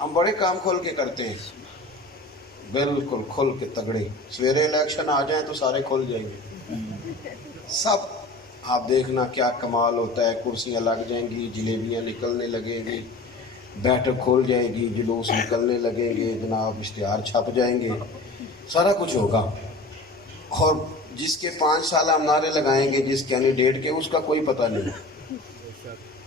ہم بڑے کام کھول کے کرتے ہیں، بالکل کھل کے تگڑے. سویرے الیکشن آ جائیں تو سارے کھل جائیں گے سب. آپ دیکھنا کیا کمال ہوتا ہے، کرسیاں لگ جائیں گی، جلیبیاں نکلنے لگیں گی، بیٹھک کھول جائے گی، جلوس نکلنے لگیں گے، جناب اشتہار چھپ جائیں گے، سارا کچھ ہوگا. اور جس کے 5 سال ہم نعرے لگائیں گے جس کینڈیڈیٹ کے، اس کا کوئی پتہ نہیں،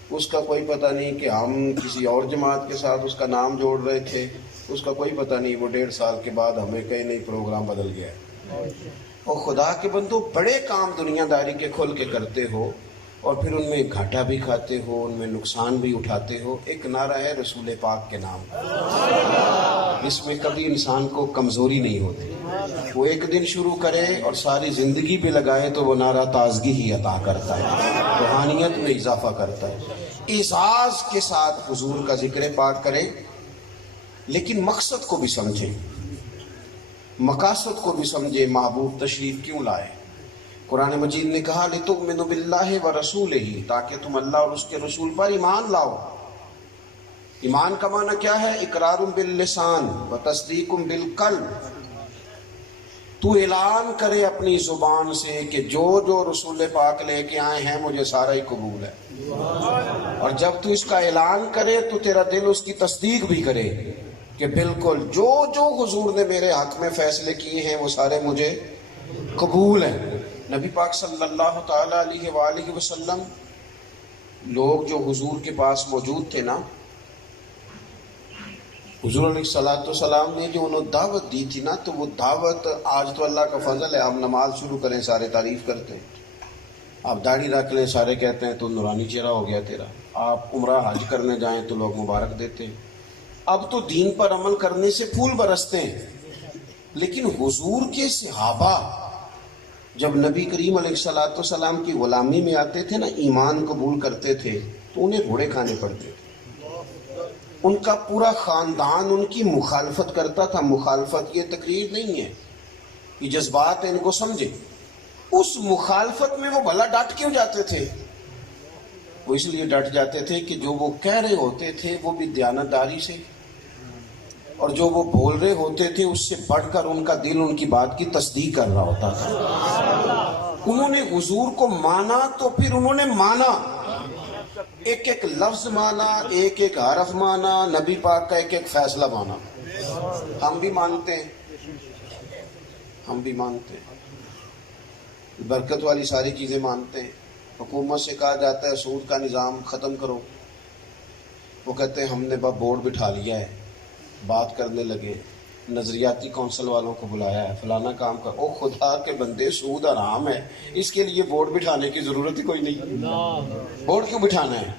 اس کا کوئی پتہ نہیں کہ ہم کسی اور جماعت کے ساتھ اس کا نام جوڑ رہے تھے، اس کا کوئی پتہ نہیں. وہ 1.5 سال کے بعد ہمیں کہیں نہیں پروگرام بدل گیا. اور خدا کے بندو بڑے کام دنیا داری کے کھل کے کرتے ہو اور پھر ان میں گھاٹا بھی کھاتے ہو، ان میں نقصان بھی اٹھاتے ہو. ایک نعرہ ہے رسول پاک کے نام، اس میں کبھی انسان کو کمزوری نہیں ہوتی. وہ ایک دن شروع کرے اور ساری زندگی پہ لگائے تو وہ نعرہ تازگی ہی عطا کرتا ہے، روحانیت میں اضافہ کرتا ہے. اعزاز کے ساتھ حضور کا ذکر پاک کریں، لیکن مقصد کو بھی سمجھیں، مقاصد کو بھی سمجھے. محبوب تشریف کیوں لائے؟ قرآن مجید نے کہا لِتُؤْمِنُوا بِاللَّهِ وَرَسُولِهِ، تاکہ تم اللہ اور اس کے رسول پر ایمان لاؤ. ایمان کا معنی کیا ہے؟ اقرار باللسان و تصدیق بالقلب. تو اعلان کرے اپنی زبان سے کہ جو جو رسول پاک لے کے آئے ہیں مجھے سارا ہی قبول ہے، اور جب تو اس کا اعلان کرے تو تیرا دل اس کی تصدیق بھی کرے کہ بالکل جو جو حضور نے میرے حق میں فیصلے کیے ہیں وہ سارے مجھے قبول ہیں. نبی پاک صلی اللہ تعالی علیہ وآلہ وسلم، لوگ جو حضور کے پاس موجود تھے نا، حضور علیہ السلام نے جو انہوں دعوت دی تھی نا، تو وہ دعوت، آج تو اللہ کا فضل ہے، ہم نماز شروع کریں سارے تعریف کرتے ہیں، آپ داڑھی رکھ لیں سارے کہتے ہیں تو نورانی چہرہ ہو گیا تیرا، آپ عمرہ حج کرنے جائیں تو لوگ مبارک دیتے ہیں. اب تو دین پر عمل کرنے سے پھول برستے ہیں. لیکن حضور کے صحابہ جب نبی کریم علیہ السلام کی غلامی میں آتے تھے نا، ایمان قبول کرتے تھے تو انہیں گھوڑے کھانے پڑتے تھے. ان کا پورا خاندان ان کی مخالفت کرتا تھا. مخالفت یہ تقریر نہیں ہے، یہ جذبات ان کو سمجھے. اس مخالفت میں وہ بھلا ڈٹ کیوں جاتے تھے؟ وہ اس لیے ڈٹ جاتے تھے کہ جو وہ کہہ رہے ہوتے تھے وہ بھی دیانتداری سے، اور جو وہ بول رہے ہوتے تھے اس سے بڑھ کر ان کا دل ان کی بات کی تصدیق کر رہا ہوتا تھا. انہوں نے حضور کو مانا تو پھر انہوں نے مانا، ایک ایک لفظ مانا، ایک ایک حرف مانا، نبی پاک کا ایک ایک فیصلہ مانا. ہم بھی مانتے ہیں، ہم بھی مانتے ہیں، برکت والی ساری چیزیں مانتے ہیں. حکومت سے کہا جاتا ہے سود کا نظام ختم کرو، وہ کہتے ہیں ہم نے بورڈ بٹھا لیا ہے، بات کرنے لگے، نظریاتی کونسل والوں کو بلایا ہے، فلانا کام کر. او خدا کے بندے، سود حرام ہے، اس کے لیے بورڈ بٹھانے کی ضرورت ہی کوئی نہیں. بورڈ کیوں بٹھانا ہے؟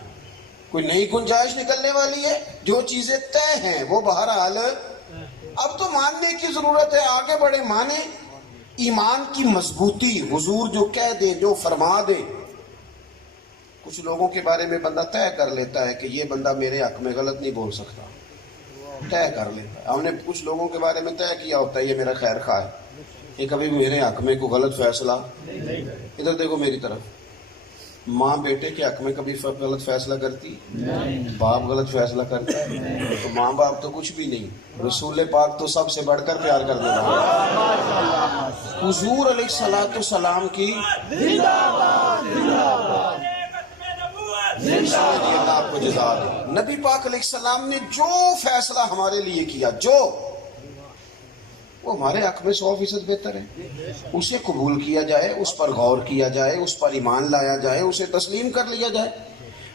کوئی نئی گنجائش نکلنے والی ہے؟ جو چیزیں طے ہیں وہ بہرحال اب تو ماننے کی ضرورت ہے. آگے بڑھے، مانے. ایمان کی مضبوطی، حضور جو کہہ دے، جو فرما دے. کچھ لوگوں کے بارے میں بندہ طے کر لیتا ہے کہ یہ بندہ میرے حق میں غلط نہیں بول سکتا، طے کر لیتا ہے. ہم نے کچھ لوگوں کے بارے میں طے کیا ہوتا ہے یہ میرا خیر خواہ ہے، یہ کبھی میرے حق میں کوئی غلط فیصلہ. ادھر دیکھو میری طرف، ماں بیٹے کے حق میں کبھی غلط فیصلہ کرتی؟ باپ غلط فیصلہ کرتا ہے؟ تو ماں باپ تو کچھ بھی نہیں، رسول پاک تو سب سے بڑھ کر پیار کرنے والا. حضور علیہ السلام کی اللہ آپ کو جزا دے. نبی پاک علیہ السلام نے جو فیصلہ ہمارے لیے کیا، جو وہ ہمارے حق میں 100% بہتر ہے. اسے قبول کیا جائے، اس پر غور کیا جائے، اس پر ایمان لایا جائے، اسے تسلیم کر لیا جائے.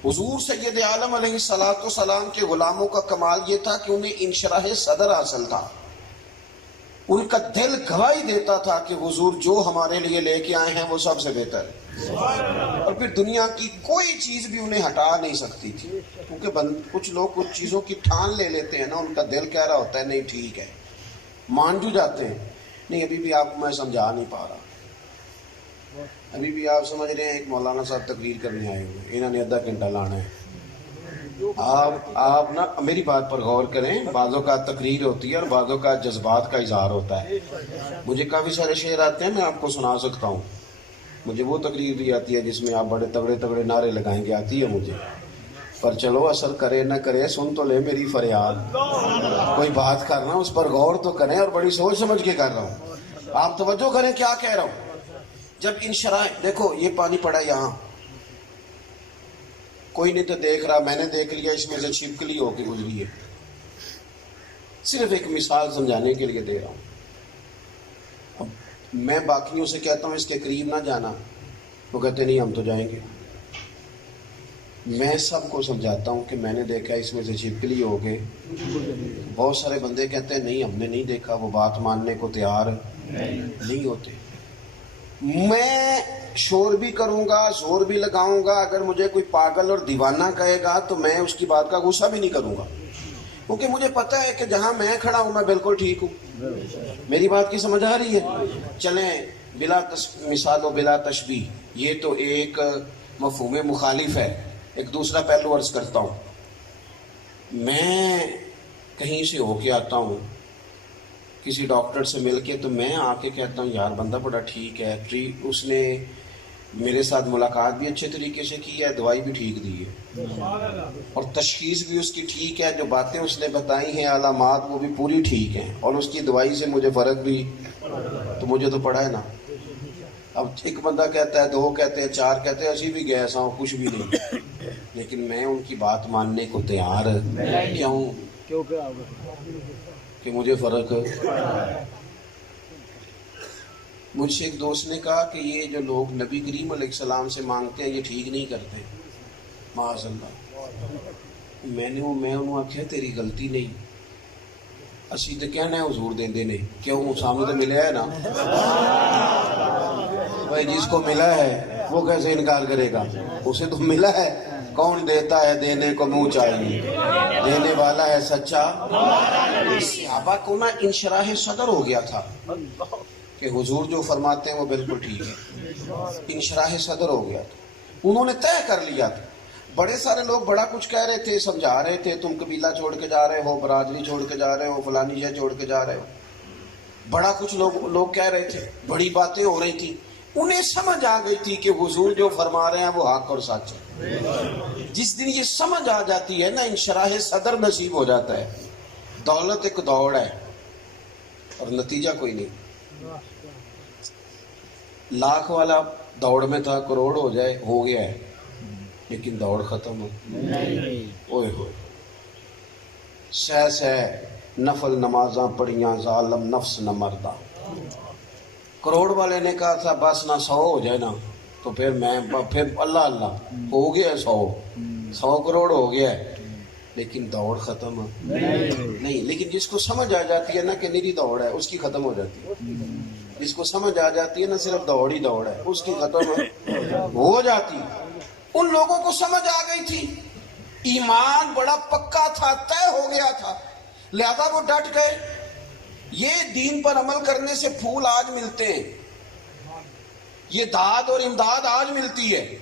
حضور سید عالم علیہ السلام کے غلاموں کا کمال یہ تھا کہ انہیں انشراح صدر حاصل تھا. ان کا دل گواہی دیتا تھا کہ حضور جو ہمارے لیے لے کے آئے ہیں وہ سب سے بہتر ہے، اور پھر دنیا کی کوئی چیز بھی انہیں ہٹا نہیں سکتی تھی. کیونکہ کچھ لوگ کچھ چیزوں کی ٹھان لے لیتے ہیں نا، ان کا دل کہہ رہا ہوتا ہے نہیں ٹھیک ہے، مان جو جاتے ہیں. نہیں، ابھی بھی آپ کو میں سمجھا نہیں پا رہا، ابھی بھی آپ سمجھ رہے ہیں ایک مولانا صاحب تقریر کرنے آئے ہوئے، انہوں نے آدھا گھنٹہ لانا ہے. آپ نا میری بات پر غور کریں. بعضوں کا تقریر ہوتی ہے اور بعضوں کا جذبات کا اظہار ہوتا ہے. مجھے کافی سارے شعر آتے ہیں، میں آپ کو سنا سکتا ہوں. مجھے وہ تقریر بھی آتی ہے جس میں آپ بڑے تگڑے تگڑے نعرے لگائیں گے، آتی ہے مجھے. پر چلو اثر کرے نہ کرے سن تو لے میری فریاد. کوئی بات کرنا اس پر غور تو کریں اور بڑی سوچ سمجھ کے کر رہا ہوں. آپ توجہ کریں کیا کہہ رہا ہوں. جب ان شرائط دیکھو یہ پانی پڑا یہاں, کوئی نہیں تو دیکھ رہا, میں نے دیکھ لیا اس میں سے چھپکلی ہو کے گزری ہے. صرف ایک مثال سمجھانے کے لیے دے رہا ہوں. اب میں باقیوں سے کہتا ہوں اس کے قریب نہ جانا, وہ کہتے نہیں ہم تو جائیں گے. میں سب کو سمجھاتا ہوں کہ میں نے دیکھا اس میں سے چھپکلی ہو کے. بہت سارے بندے کہتے ہیں نہیں ہم نے نہیں دیکھا, وہ بات ماننے کو تیار نہیں ہوتے. میں شور بھی کروں گا, زور بھی لگاؤں گا, اگر مجھے کوئی پاگل اور دیوانہ کہے گا تو میں اس کی بات کا غصہ بھی نہیں کروں گا, کیونکہ مجھے پتا ہے کہ جہاں میں کھڑا ہوں میں بالکل ٹھیک ہوں. میری بات کی سمجھ آ رہی ہے؟ چلیں بلا مثال و بلا تشبیہ, یہ تو ایک مفہوم مخالف ہے. ایک دوسرا پہلو عرض کرتا ہوں. میں کہیں سے ہو کے آتا ہوں کسی ڈاکٹر سے مل کے, تو میں آ کے کہتا ہوں یار بندہ بڑا ٹھیک ہے, اس نے میرے ساتھ ملاقات بھی اچھے طریقے سے کی ہے, دوائی بھی ٹھیک دی ہے, اور تشخیص بھی اس کی ٹھیک ہے, جو باتیں اس نے بتائی ہیں علامات وہ بھی پوری ٹھیک ہیں, اور اس کی دوائی سے مجھے فرق بھی, تو مجھے تو پڑا ہے نا. اب ایک بندہ کہتا ہے, دو کہتے ہیں, چار کہتے ہیں, اسی بھی گئے ایسا ہوں کچھ بھی نہیں, لیکن میں ان کی بات ماننے کو تیار کیا ہوں کہ مجھے فرق. مجھ سے ایک دوست نے کہا کہ یہ جو لوگ نبی کریم علیہ السلام سے مانگتے ہیں یہ ٹھیک نہیں کرتے, معاذ اللہ. میں انہوں آخیا تیری غلطی نہیں, اسی تو کہنا ہے حضور دیندے نہیں, کیوں سامنے تو ملیا ہے نا بھائی, جس کو ملا ہے وہ کیسے انکار کرے گا, اسے تو ملا ہے. کون دیتا ہے دینے کو منہ چاہیے, دینے والا ہے سچا. صحابہ کو نا انشراح صدر ہو گیا تھا کہ حضور جو فرماتے ہیں وہ بالکل ٹھیک ہے. انشراح صدر ہو گیا تھا, انہوں نے طے کر لیا تھا. بڑے سارے لوگ بڑا کچھ کہہ رہے تھے, سمجھا رہے تھے, تم قبیلہ چھوڑ کے جا رہے ہو, برادری چھوڑ کے جا رہے ہو, فلانی جگہ چھوڑ کے جا رہے ہو, بڑا کچھ لوگ کہہ رہے تھے, بڑی باتیں ہو رہی تھی. انہیں سمجھ آ گئی تھی کہ حضور جو فرما رہے ہیں وہ حق اور سچ ہے. جس دن یہ سمجھ آ جاتی ہے نا, انشراح صدر نصیب ہو جاتا ہے. دولت ایک دوڑ ہے اور نتیجہ کوئی نہیں. لاکھ والا دوڑ میں تھا, کروڑ ہو جائے ہو گیا ہے, لیکن دوڑ ختم ہو. اوئے ہوئے سہ نفل نمازاں پڑھیاں ظالم نفس نہ مردہ. کروڑ والے نے کہا تھا بس نہ 100 ہو جائے نا, تو پھر اللہ اللہ ہو گیا 100 کروڑ ہو گیا ہے, لیکن دوڑ ختم نہیں. لیکن جس کو سمجھ آ جاتی ہے نا کہ میری دوڑ ہے, اس کی ختم ہو جاتی ہے. جس کو سمجھ آ جاتی ہے نا صرف دوڑ ہی دوڑ ہے, اس کی ختم ہو جاتی. ان لوگوں کو سمجھ آ گئی تھی, ایمان بڑا پکا تھا, طے ہو گیا تھا, لہذا وہ ڈٹ گئے. یہ دین پر عمل کرنے سے پھول آج ملتے ہیں, یہ داد اور امداد آج ملتی ہے.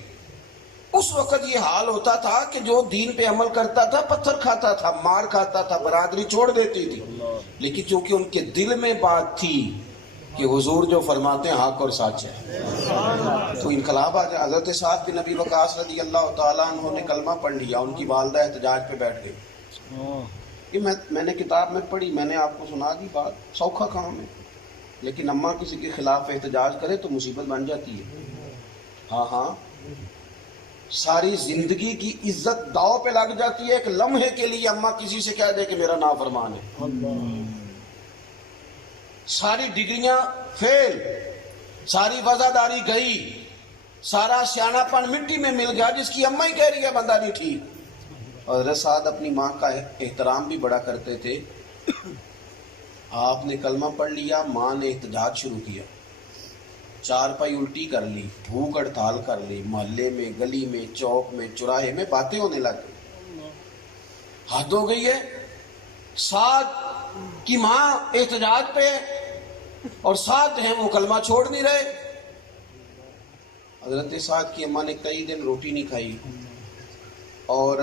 اس وقت یہ حال ہوتا تھا کہ جو دین پہ عمل کرتا تھا پتھر کھاتا تھا, مار کھاتا تھا, برادری چھوڑ دیتی تھی. لیکن چونکہ ان کے دل میں بات تھی کہ حضور جو فرماتے ہیں حق اور سچ ہے, تو انقلاب آ جائے. حضرت سعد بن ابی وقاص رضی اللہ تعالیٰ عنہ نے کلمہ پڑھ لیا, ان کی والدہ احتجاج پہ بیٹھ گئی. یہ میں نے کتاب میں پڑھی, میں نے آپ کو سنا دی بات, سوکھا کام ہے, لیکن اماں کسی کے خلاف احتجاج کرے تو مصیبت بن جاتی ہے. ہاں ساری زندگی کی عزت داؤ پہ لگ جاتی ہے ایک لمحے کے لیے. اماں کسی سے کہہ دے کہ میرا نافرمان ہے, ساری ڈگریاں فیل, ساری وزاداری گئی, سارا سیانا پن مٹی میں مل گیا, جس کی اماں ہی کہہ رہی ہے بندہ نہیں ٹھیک. حضرت سعد اپنی ماں کا احترام بھی بڑا کرتے تھے. آپ نے کلمہ پڑھ لیا, ماں نے احتجاج شروع کیا, چارپائی الٹی کر لی, بھوک ہڑتال کر لی, محلے میں, گلی میں, چوک میں, چوراہے میں باتیں ہونے لگ گئی. حد ہو گئی ہے. سعد کی ماں احتجاج پہ اور سعد ہیں وہ کلمہ چھوڑ نہیں رہے. حضرت سعد کی اماں نے کئی دن روٹی نہیں کھائی, اور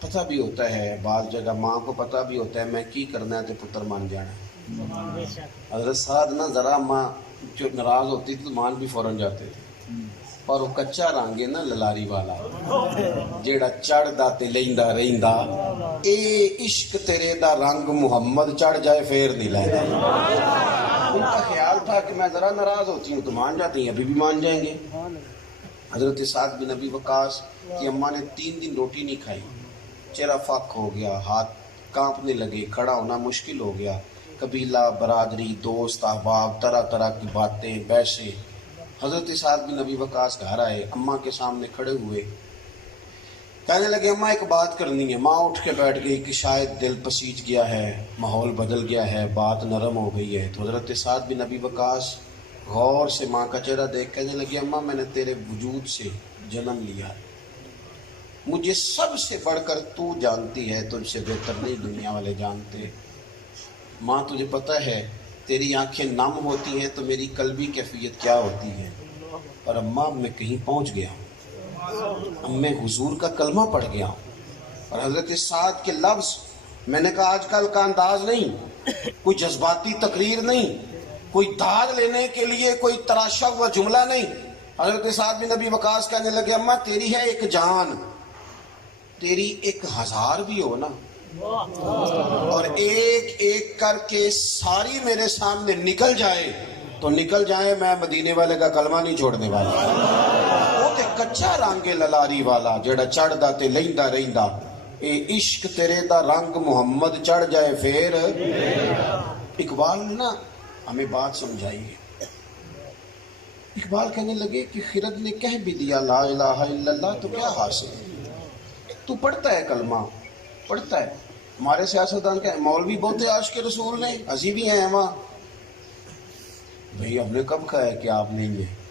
پتہ بھی ہوتا ہے بعض جگہ ماں کو پتہ بھی ہوتا ہے میں کی کرنا ہے تو پتر مان جانا ہے. حضرت سعد نا ذرا ماں جو ناراض ہوتی تھی تو مان بھی فوراً جاتے تھے. پر وہ کچا رنگ ہے نا للاری والا جیڑا چڑھدا تے لیندا رہندا اے عشق تیرے دا رنگ محمد چڑھ جائے پھر نہیں لیندا ان کا خیال تھا کہ میں ذرا ناراض ہوتی ہوں تو مان جاتی ہیں ابھی بھی مان جائیں گے حضرت سعد بن ابی وقاص کی اماں نے 3 دن روٹی نہیں کھائی چہرہ فک ہو گیا ہاتھ کانپنے لگے کھڑا ہونا مشکل ہو گیا قبیلہ برادری دوست احباب طرح طرح کی باتیں بحثیں حضرت سعد بن ابی وقاص گھر آئے اماں کے سامنے کھڑے ہوئے کہنے لگے اماں ایک بات کرنی ہے ماں اٹھ کے بیٹھ گئی کہ شاید دل پسیج گیا ہے ماحول بدل گیا ہے بات نرم ہو گئی ہے تو حضرت سعد بن ابی وقاص غور سے ماں کا چہرہ دیکھ کہنے لگے اماں میں نے تیرے وجود سے جنم لیا مجھے سب سے بڑھ کر تو جانتی ہے تجھ سے بہتر نہیں دنیا والے جانتے ماں تجھے پتہ ہے تیری آنکھیں نم ہوتی ہیں تو میری قلبی کیفیت کیا ہوتی ہے اور اماں میں کہیں پہنچ گیا ہوں اب میں حضور کا کلمہ پڑھ گیا ہوں اور حضرت سعد کے لفظ میں نے کہا آج کل کا انداز نہیں کوئی جذباتی تقریر نہیں کوئی داد لینے کے لیے کوئی تراشا ہوا جملہ نہیں حضرت سعد بن ابی وقاص کہنے لگے اماں تیری ہے ایک جان تیری 1000 بھی ہو نا اور ایک ایک کر کے ساری میرے سامنے نکل جائے تو نکل جائے میں مدینے والے کا کلمہ نہیں چھوڑنے والا وہ تے کچا رنگ للاری والا جڑا چڑھدا تے لیندا رہندا اے عشق تیرے دا رنگ محمد چڑھ جائے پھر اقبال نا ہمیں بات سمجھائی ہے اقبال کہنے لگے کہ خرد نے کہہ بھی دیا لا الہ الا اللہ تو کیا حاصل تو پڑھتا ہے کلمہ پڑھتا ہے ہمارے سیاستدان کے مولوی بہتے عاشق رسول نے ہنسی بھی ہیں وہاں بھئی ہم نے کب کہا ہے کہ آپ نہیں ہیں